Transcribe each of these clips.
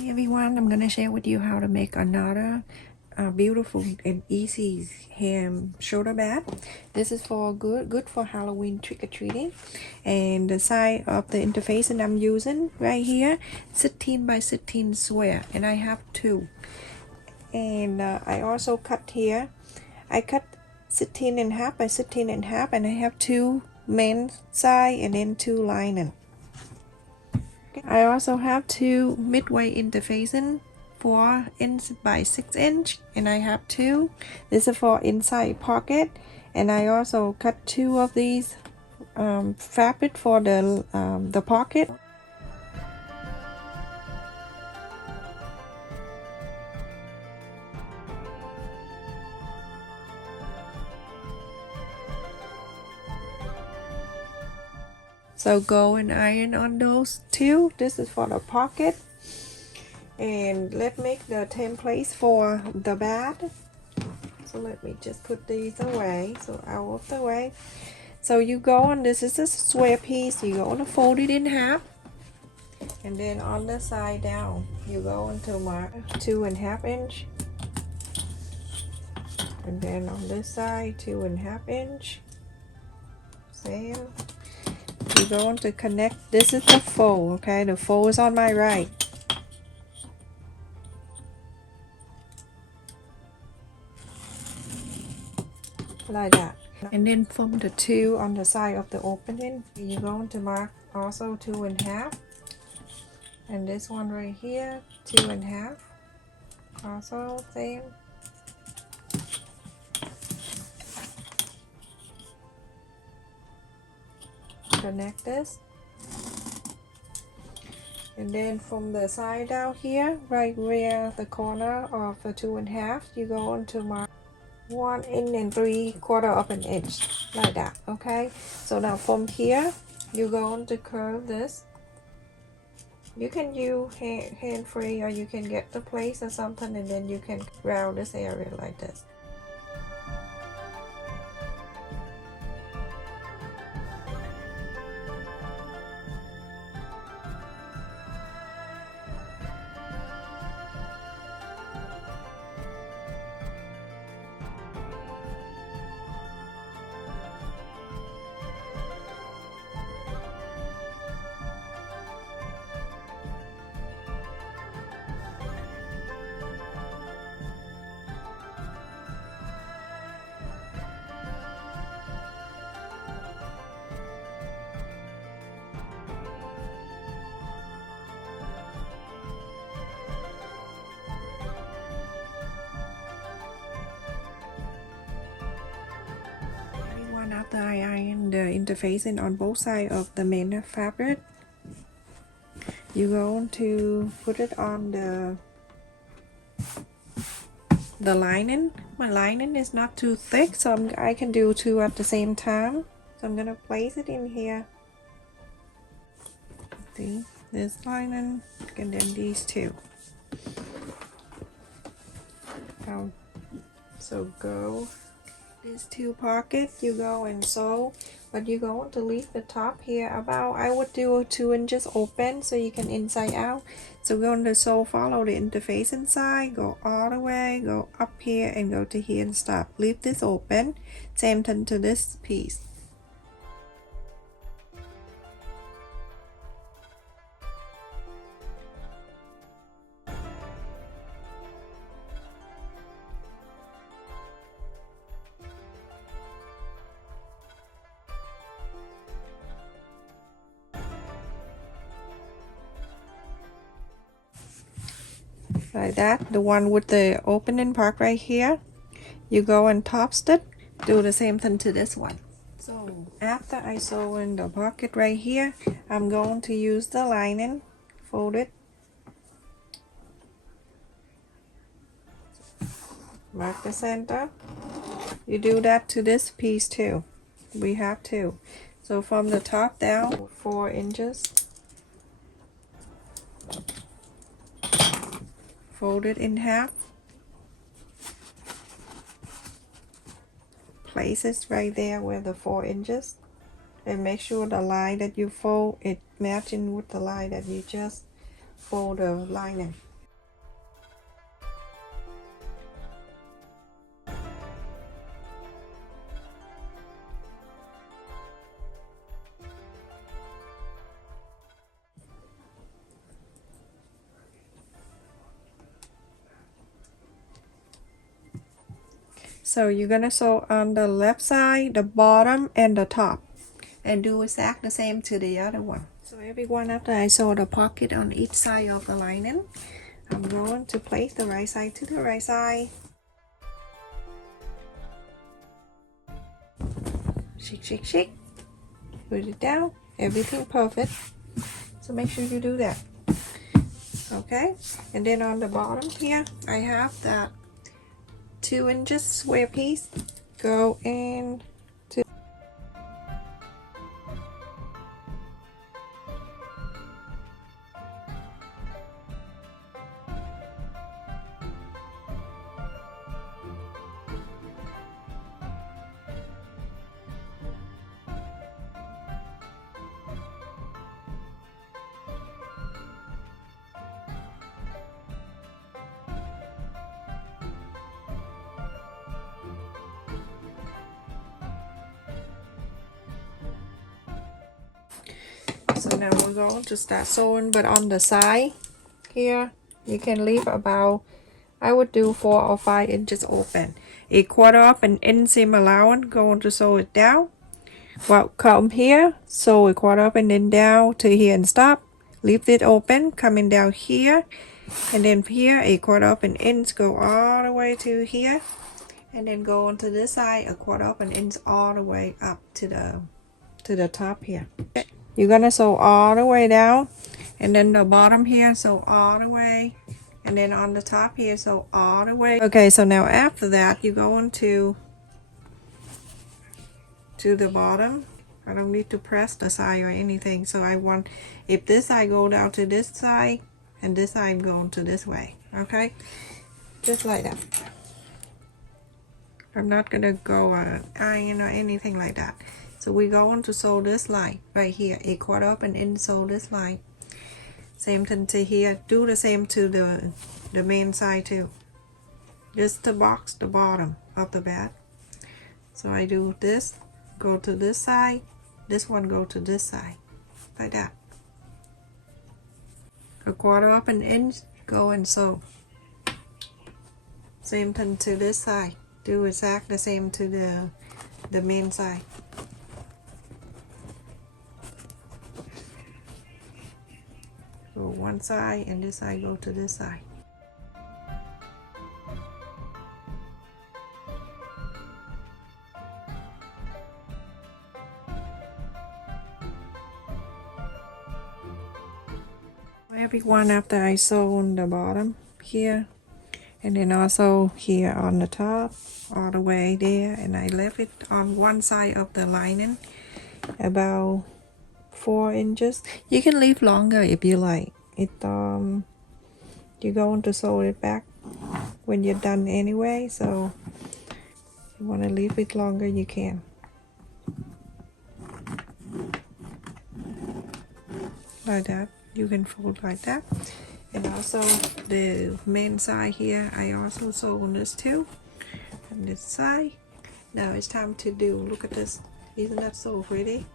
Hi everyone, I'm gonna share with you how to make another beautiful and easy ham shoulder bag. This is for good for Halloween trick-or-treating, and the size of the interface that I'm using right here, 16 by 16 square, and I have two. And I also cut here. I cut 16 and a half by 16 and a half, and I have two main side and then two lining. I also have two midway interfacing 4 inch by 6 inch, and I have two. This is for inside pocket, and I also cut two of these fabric for the pocket. So go and iron on those two. This is for the pocket. And let's make the templates for the bag. So let me just put these away, so out of the way. So you go on, this is a square piece, you go to fold it in half, and then on the side down you go into mark 2.5 inch, and then on this side 2.5 inch. Same. You go on to connect. This is the fold, okay? The fold is on my right. Like that. And then from the two on the side of the opening, you're going to mark also 2.5, and this one right here 2.5, also same. Connect this, and then from the side down here, right where the corner of the 2.5, you go on to mark 1 3/4 of an inch, like that. Okay, so now from here you go on to curve this. You can use hand free, or you can get the place or something, and then you can round this area like this. After I iron the interfacing on both sides of the main fabric, you go to put it on the lining. My lining is not too thick, so I can do two at the same time. So I'm gonna place it in here. See, this lining, and then these two. So go these two pockets, you go and sew, but you go to leave the top here about, I would do 2 inches open so you can inside out. So go on to sew, follow the interface inside, go all the way, go up here and go to here and stop. Leave this open, same thing to this piece. Like that. The one with the opening part right here, you go and top stitch, do the same thing to this one. So after I sew in the pocket right here, I'm going to use the lining, fold it, mark the center. You do that to this piece too. We have two. So from the top down 4 inches, fold it in half, place it right there where the 4 inches, and make sure the line that you fold it matching with the line that you just fold the lining. So you're gonna sew on the left side, the bottom, and the top, and do exactly the same to the other one. So everyone, after I sew the pocket on each side of the lining, I'm going to place the right side to the right side. Shake, shake, shake. Put it down. Everything perfect. So make sure you do that. Okay, and then on the bottom here, I have that 2 inches square piece. Go in. So now we're going to start sewing, but on the side here, you can leave about, I would do 4 or 5 inches open. 1/4 of an inch seam allowance, going to sew it down. Well, come here, sew 1/4 of an inch down to here and stop. Leave it open, coming down here, and then here 1/4 of an inch, go all the way to here, and then go onto this side 1/4 of an inch all the way up to the top here. You're gonna sew all the way down, and then the bottom here sew all the way, and then on the top here sew all the way. Okay, so now after that you go into the bottom. I don't need to press the side or anything, so I want, if this side go down to this side and this side going to this way, okay, just like that. I'm not gonna go iron or anything like that. So we're going to sew this line right here, 1/4 of an inch, sew this line. Same thing to here. Do the same to the main side too. Just to box the bottom of the bag. So I do this, go to this side, this one go to this side, like that. 1/4 of an inch, go and sew. Same thing to this side. Do exactly the same to the main side. Go one side and this side go to this side. Everyone, after I sew on the bottom here, and then also here on the top, all the way there, and I left it on one side of the lining about 4 inches. You can leave longer if you like it. You're going to sew it back when you're done anyway, so if you want to leave it longer you can, like that. You can fold like that. And also the main side here, I also sew on this too, on this side. Now it's time to do, look at this, isn't that so pretty?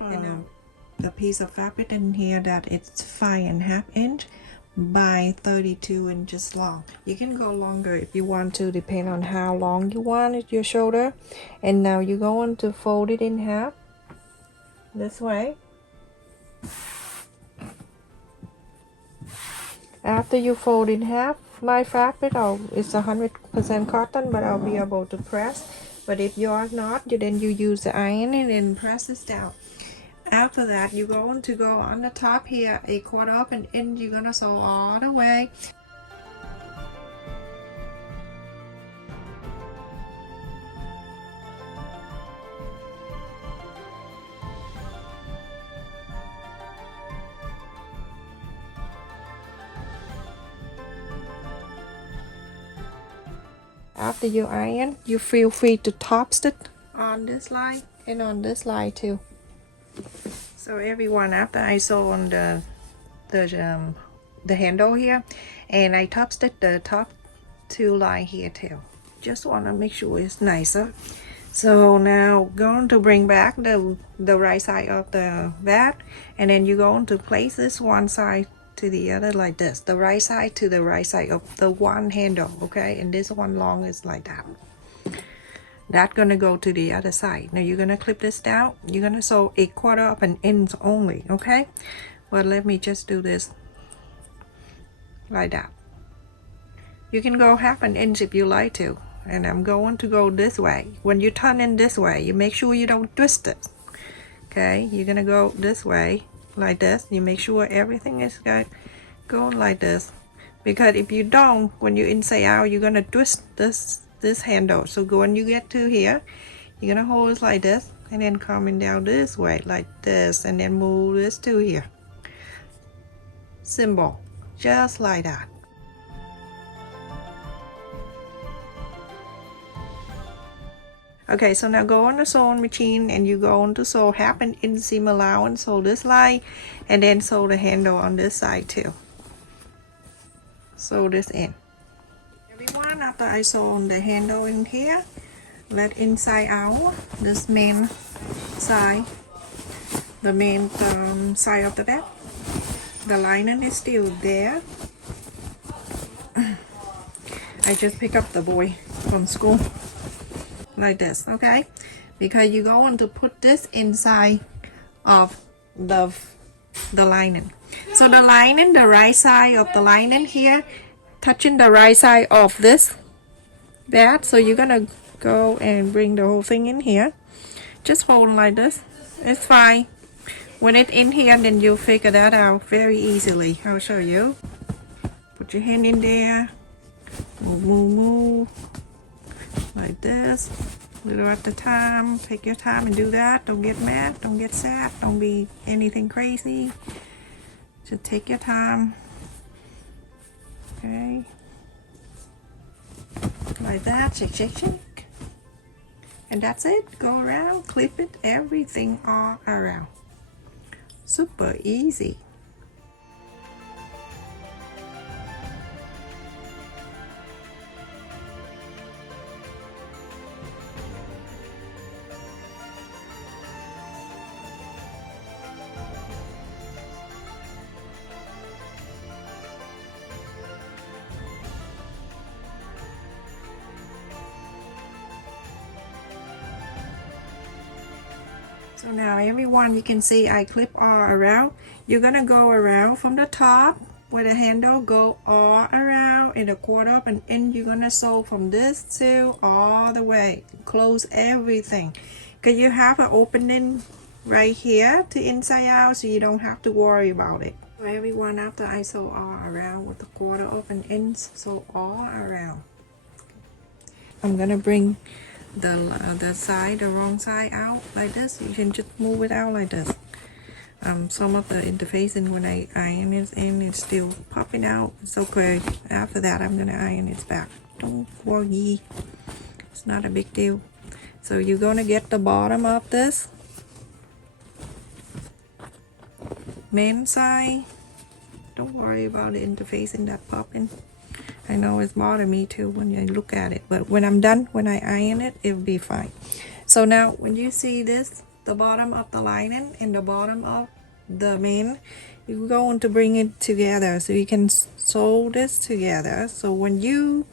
I have a piece of fabric in here that it's 5.5 inch by 32 inches long. You can go longer if you want to, depend on how long you want your shoulder. And now you're going to fold it in half this way. After you fold in half, my fabric, it's 100% cotton, but I'll be able to press. But if you are not, then you use the iron and then press this down. After that, you're going to go on the top here, 1/4 of an inch. You're gonna sew all the way. After you iron, you feel free to top stitch on this line and on this line too. So everyone, after I sew on the handle here, and I top stitch the top 2 line here too. Just want to make sure it's nicer. So now going to bring back the right side of the bag, and then you're going to place this one side to the other like this, the right side to the right side of the one handle, okay, and this one long is like that. That's gonna go to the other side. Now you're gonna clip this down. You're gonna sew a 1/4 of an inch only, okay? Well, let me just do this like that. You can go 1/2 inch if you like to, and I'm going to go this way. When you turn in this way, you make sure you don't twist it. Okay, you're gonna go this way like this. You make sure everything is going like this, because if you don't, when you inside out, you're gonna twist this handle. So when you get to here, you're gonna hold it like this, and then coming down this way like this, and then move this to here. Simple, just like that. Okay, so now go on the sewing machine and you go on to sew 1/2 inch seam allowance, sew this line, and then sew the handle on this side too. Sew this in. Everyone, after I sew on the handle in here, let inside out this main side, the main side of the bed. The lining is still there. I just picked up the boy from school. Like this, okay? Because you're going to put this inside of the lining. So the lining, the right side of the lining here, touching the right side of this bed. So you're gonna go and bring the whole thing in here. Just hold like this. It's fine. When it's in here, then you'll figure that out very easily. I'll show you. Put your hand in there. Move, move, move. Like this, little at a time. Take your time and do that. Don't get mad, don't get sad, don't be anything crazy. Just take your time. Okay, like that. Shake, shake, shake, and that's it. Go around, clip it, everything all around. Super easy. So now everyone, you can see I clip all around. You're gonna go around from the top where the handle go all around in a 1/4 of an inch. You're gonna sew from this to all the way, close everything, because you have an opening right here to inside out, so you don't have to worry about it. So everyone, after I sew all around with a 1/4 of an inch, sew all around. I'm gonna bring the side, the wrong side out like this. You can just move it out like this. Some of the interfacing when I iron it in, it's still popping out. It's okay. After that, I'm gonna iron it back. Don't worry, it's not a big deal. So you're gonna get the bottom of this main side. Don't worry about the interfacing that popping. I know it's bothering me too when you look at it, but when I'm done, when I iron it, it'll be fine. So now when you see this, the bottom of the lining and the bottom of the main, you're going to bring it together so you can sew this together. So when you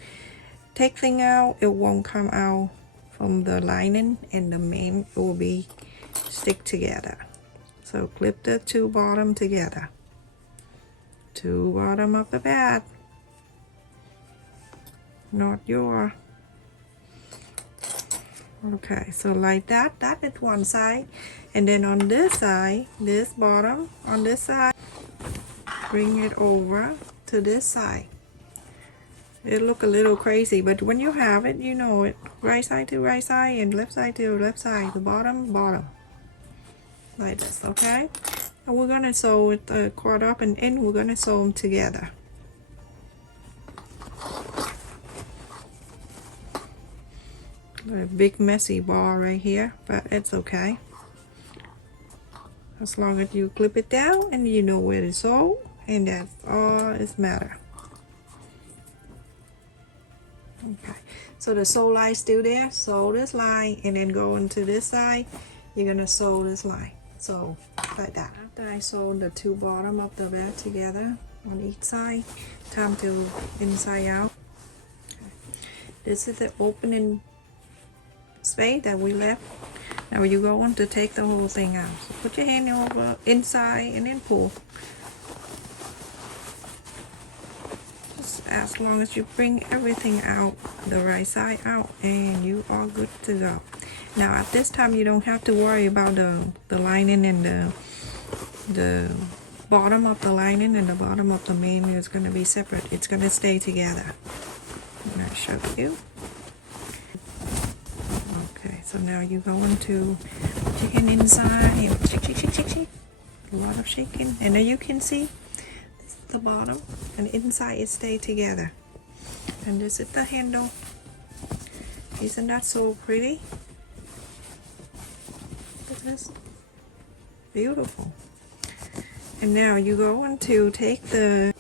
take thing out, it won't come out from the lining and the main. It will be stick together. So clip the two bottom together. Two bottom of the bed. Not your. Okay, so like that is one side, and then on this side, this bottom on this side, bring it over to this side. It look a little crazy, but when you have it, you know it. Right side to right side and left side to left side, the bottom like this. Okay, and we're gonna sew it 1/4 up and in. We're gonna sew them together. A big messy ball right here, but it's okay as long as you clip it down and you know where to sew, and that's all is matter. Okay, so the sew line still there. Sew this line and then go into this side. You're gonna sew this line, so like that. After I sew the two bottom of the bed together on each side, time to inside out. Okay. This is the opening space that we left. Now you're going to take the whole thing out. So put your hand over inside and then pull. Just as long as you bring everything out, the right side out, and you are good to go. Now at this time you don't have to worry about the lining and the bottom of the lining and the bottom of the main is going to be separate. It's going to stay together. I'm going to show you. Okay, so now you're going to put your hand inside and shake, shake, shake, shake, shake. A lot of shaking. And then you can see this is the bottom and inside it stay together. And this is the handle. Isn't that so pretty? Look at this. Beautiful. And now you're going to take the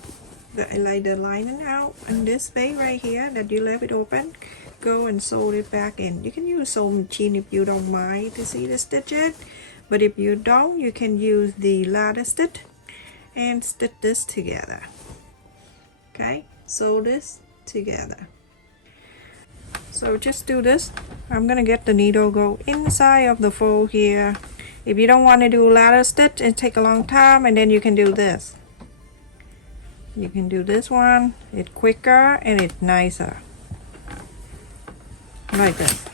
lining out in this space right here that you left it open. Go and sew it back in. You can use sewing machine if you don't mind to see the stitches, but if you don't, you can use the ladder stitch and stitch this together. Okay, sew this together. So just do this. I'm gonna get the needle, go inside of the fold here. If you don't want to do ladder stitch, it take a long time, and then you can do this. You can do this one. It's quicker and it's nicer. Like this.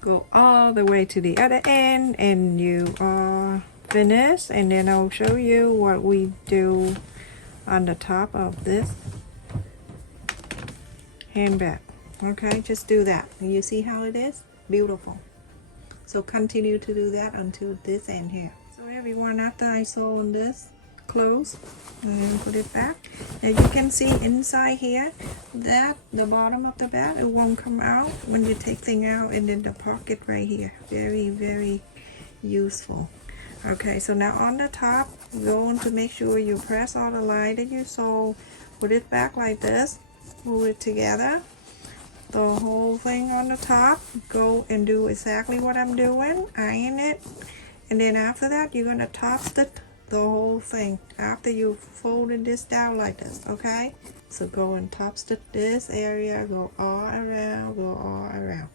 Go all the way to the other end and you are finished. And then I'll show you what we do on the top of this handbag. Okay, just do that. You see how it is? Beautiful. So continue to do that until this end here. So everyone, after I sew on this, close and then put it back. Now you can see inside here that the bottom of the bag, it won't come out when you take thing out, and then the pocket right here, very, very useful. Okay, so now on the top, going to make sure you press all the line that you sew, put it back like this, move it together, the whole thing on the top. Go and do exactly what I'm doing, iron it, and then after that you're gonna top stitch the whole thing after you folded this down like this. Okay, so go and top stitch this area, go all around, go all around.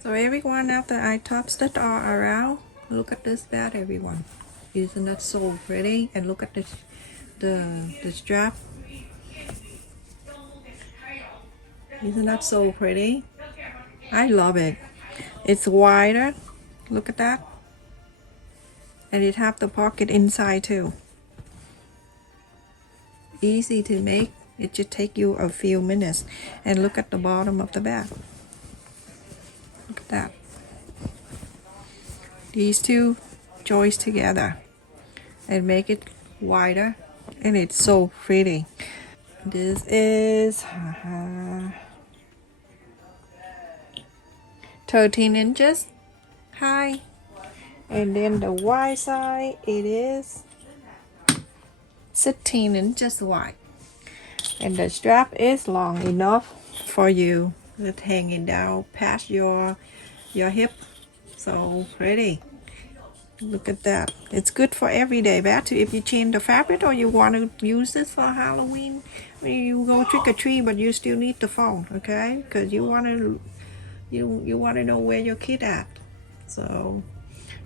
So everyone, after I top stitch all around, look at this bag, everyone. Isn't that so pretty? And look at this, the strap. Isn't that so pretty? I love it. It's wider. Look at that. And it have the pocket inside too. Easy to make. It just take you a few minutes. And look at the bottom of the bag. Look at that. These two joins together and make it wider, and it's so pretty. This is 13 inches high, and then the wide side it is 16 inches wide, and the strap is long enough for you to hang it down past your hip. So pretty. Look at that. It's good for everyday bath too. If you change the fabric or you want to use this for Halloween, you go trick or treat, but you still need the phone, okay? Because you want to know where your kid at. So,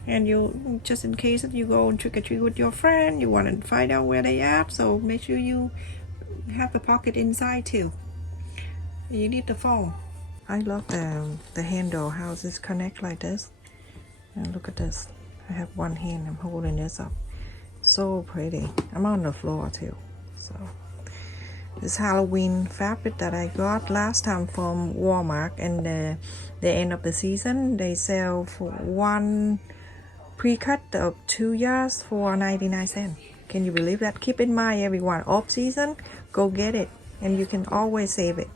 and you, just in case if you go and trick or treat with your friend, you want to find out where they at. So make sure you have the pocket inside too. You need the phone. I love the handle, how this connect like this. And look at this. I have one hand, I'm holding this up. So pretty. I'm on the floor too. So this Halloween fabric that I got last time from Walmart, and the end of the season they sell for one pre-cut of 2 yards for 99 cents. Can you believe that? Keep in mind everyone, off season, go get it, and you can always save it.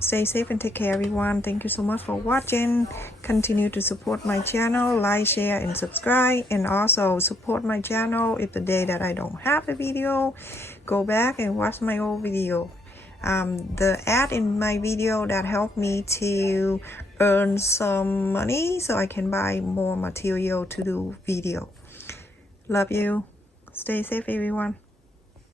Stay safe and take care, everyone. Thank you so much for watching. Continue to support my channel, like, share, and subscribe. And also support my channel if the day that I don't have a video, go back and watch my old video. The ad in my video that helped me to earn some money so I can buy more material to do video. Love you. Stay safe, everyone.